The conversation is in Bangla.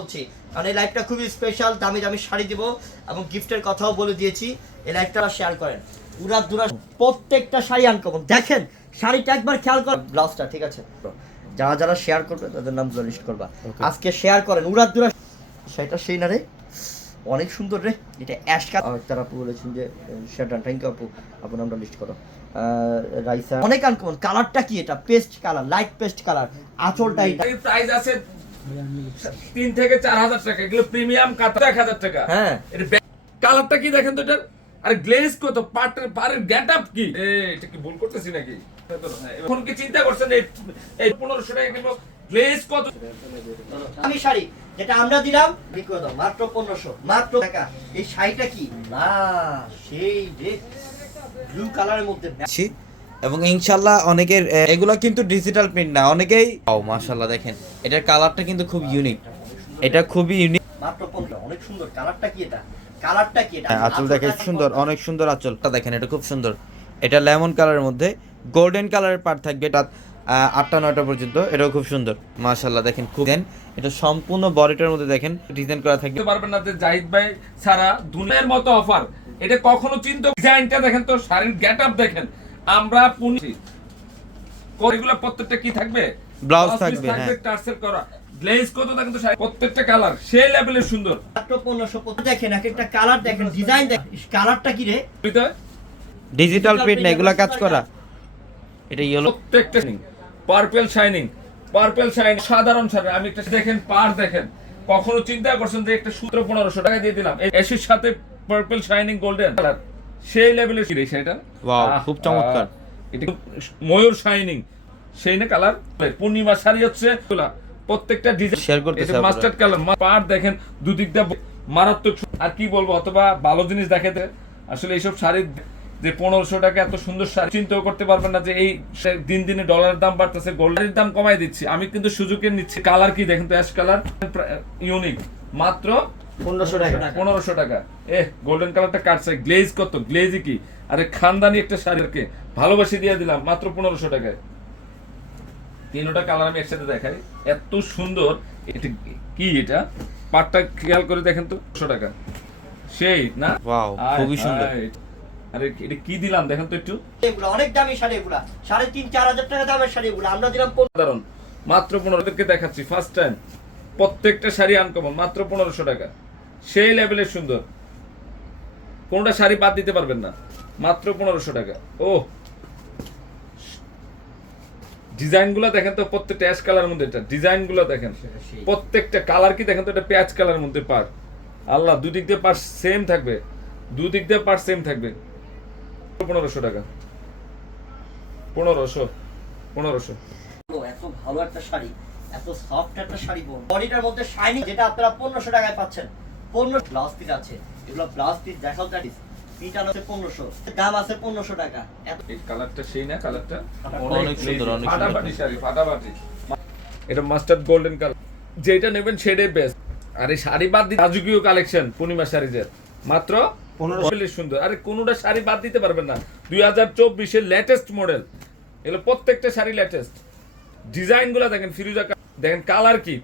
বলছি। কারণ এই লাইভটা খুবই স্পেশাল দামি দামি শাড়ি দিব এবং গিফটের কথাও বলে দিয়েছি। এই লাইভটা শেয়ার করেন। উড়ার দুরা প্রত্যেকটা শাড়ি আনকমন দেখেন শাড়িটা একবার খেয়াল করেন ব্লাউজটা ঠিক আছে? যারা যারা শেয়ার করবে তাদের নামগুলো লিস্ট করবা। আজকে শেয়ার করেন উড়ার দুরা সেটা সেই না রে? অনেক সুন্দর রে। এটা অ্যাশ তারা আপু বলেছেন যে সেটা থ্যাংক ইউ আপু। আপু নামটা লিস্ট করো। আহ, রাইসা অনেক আনকমন কালারটা কি এটা? Paste colour light paste colour আঁচলটা এটা এই প্রাইস আছে তিন থেকে চার হাজার টাকা এগুলো প্রিমিয়াম কাতার। এক হাজার টাকা। হ্যাঁ। এর কালারটা কি দেখেন তো এটার? আরে গ্লেজ কত? পাটের পাড়ের গেট আপ কি এটা কি ভুল করতেছি নাকি? এখন কি চিন্তা করছেন? এই এই পনেরোশো টাকা কিলো গ্লেজ কত? আমি শাড়ি যেটা আমরা দিলাম বিক্রি দাও মাত্র পনেরোশো মাত্র টাকা। এই শাড়িটা কি? না সেই রে ব্লু কালারের মধ্যে এবং ইনশাল্লাহ অনেকের এগুলো কিন্তু ডিজিটাল প্রিন্ট না অনেকেই ও মাশাল্লাহ দেখেন এটার কালারটা কিন্তু খুব ইউনিক এটা খুবই ইউনিক মাত্র পনেরো অনেক সুন্দর। কালারটা কি এটা? কালারটা কি এটা? আঁচল হ্যাঁ, দেখে সুন্দর অনেক সুন্দর আঁচলটা দেখেন এটা খুব সুন্দর। এটা লেমন কালারের মধ্যে গোল্ডেন কালারের পার্ট থাকবে এটা আটটা নয়টা পর্যন্ত। এটাও খুব সুন্দর। মাশাল্লাহ দেখেন খুব দেন এটা সম্পূর্ণ বডিটার মধ্যে দেখেন ডিজাইন করা থাকবে। পারবেন না যে জাহিদ ভাই ছাড়া দুনিয়ার মতো অফার এটা কখনো চিন্তা ডিজাইনটা দেখেন তো শাড়ির গেট আপ দেখেন। আমরা পুনি এগুলো প্রত্যেকটা কি থাকবে? Blouse piece থাকবে, হ্যাঁ। টার্সেল করা। গ্লেজ কত তো শাড়ি প্রত্যেকটা কালার সেই লেভেলের সুন্দর। দেখেন এক একটা কালার দেখেন ডিজাইন দেখেন কালারটা কি রে? ডিজিটাল প্রিন্ট না এগুলা কাজ করা। এটা ইয়েলো প্রত্যেকটা পার্পেল শাইনিং পার্পেল শাইনিং সাধারণ শাড়ি আমি একটা দেখেন পার দেখেন। কখনো চিন্তা করছেন যে একটা সূত্র পনেরোশো টাকা দিয়ে দিলাম। এই এসির সাথে পার্পেল শাইনিং গোল্ডেন কালার সেই লেভেলের Wow, খুব চমৎকার। এটা ময়ূর শাইনিং সেই না কালার পূর্ণিমা শাড়ি হচ্ছে প্রত্যেকটা ডিজাইন করতেছে আপনারা। মাস্টার্ড কালার পার দেখেন দুদিক মারাত্মক আর কি বলব অথবা ভালো জিনিস দেখাতে। আসলে এইসব শাড়ির যে পনেরোশো টাকা এত সুন্দর শাড়ি চিন্তাও করতে পারবেন না যে এই দিন দিনে ডলারের দাম বাড়তেছে গোল্ডের দাম কমাই দিচ্ছি। আমি কিন্তু সুযোগে নিচ্ছি। কালার কি দেখেন তো অ্যাশ কালার ইউনিক মাত্র পনেরোশো টাকা। পনেরোশো টাকা। এ গোল্ডেন কালারটা কাটছে। গ্লেজ কত? গ্লেজই কি? আরে খানদানি একটা শাড়িকে ভালোবাসি দিয়ে দিলাম মাত্র পনেরোশো টাকায়। তিনটা কালার আমি একসাথে দেখাই। এত সুন্দর। এটা কি এটা? পাটটা খেয়াল করে দেখেন তো একশো টাকা। সেই না? আয়, খুবই সুন্দর। আরে এটা কি দিলাম? দেখেন তো একটু। এগুলো অনেক দামি শাড়ি এগুলা। সাড়ে তিন চার হাজার টাকা দামের শাড়ি এগুলো। আমরা দিলাম পনেরো সাধারণ। মাত্র পনেরোদেরকে দেখাচ্ছি ফার্স্ট টাইম প্রত্যেকটা শাড়ি আনকমন মাত্র পনেরোশো টাকা। সেই লেভেলের সুন্দর। কোনটা শাড়ি বাদ দিতে পারবেন না। মাত্র পনেরোশো টাকা। ও ডিজাইনগুলো দেখেন তো প্রত্যেকটা অ্যাশ কালার মধ্যে এটা। ডিজাইনগুলো দেখেন প্রত্যেকটা কালার কি দেখেন তো এটা পেঁয়াজ কালার মধ্যে পার। আল্লাহ দুদিক দিয়ে পার সেম থাকবে। দুদিক দিয়ে পার সেম থাকবে। পনেরোশো টাকা। পনেরোশো। পনেরোশো। এত ভালো একটা শাড়ি। এত সফট একটা শাড়ি বডিটার মধ্যে শাইনিং যেটা আপনারা পনেরোশো টাকায় পাচ্ছেন। পনেরো ব্লাউজ পিস আছে। এগুলো ব্লাউজ পিস দেখাও দ্যাট পিটানো আছে পনেরোশো। দাম আছে পনেরোশো টাকা। এই কালারটা সেই না কালারটা অনেক সুন্দর, অনেক ফাটাফাটি শাড়ি ফাটাফাটি এটা মাস্টার্ড গোল্ডেন কালার যেটা নেবেন সেটাই বেস্ট আর এই শাড়ি বাদ রাজকীয় কালেকশন পূর্ণিমা শাড়িদের। মাত্র পনেরো সুন্দর। আরে কোনোটা শাড়ি বাদ দিতে পারবেন না। দুই হাজার চব্বিশের লেটেস্ট মডেল এগুলো প্রত্যেকটা শাড়ি লেটেস্ট ডিজাইনগুলা দেখেন ফিরুজা কা- দেখেন কালার কি